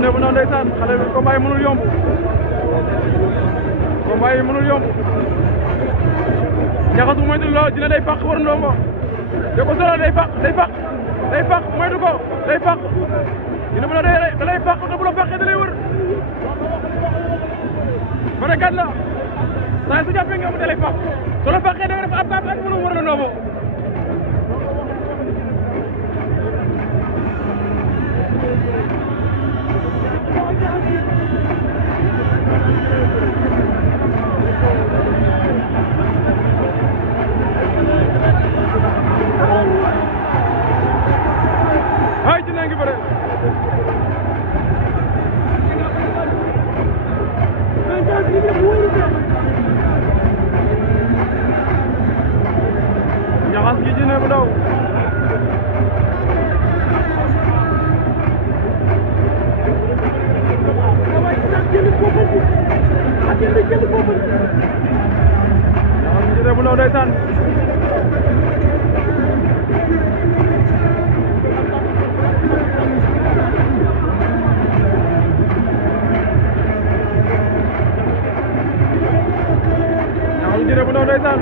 Djiné bu Ndaw ndeysaan xale bi combat yi mënul yomb combat yi mënul yomb Ñaxas bu moytu lool Djiné day fàq war ndombo da ko solo day fàq moytu ko day fàq Djiné bu Ndaw da lay fàq te bu la fàqee da lay wër bërekat la saa su jàppee nga mu da lay fàq su la fàqee da nga def ab ak mënu wër la ndombo ay Djiné ngi bëre Ñaxas gi Djiné bu Ndaw Ñaxas gi Djiné bu Ndaw ndeysaan Ñaxas gi Djiné bu Ndaw ndeysaan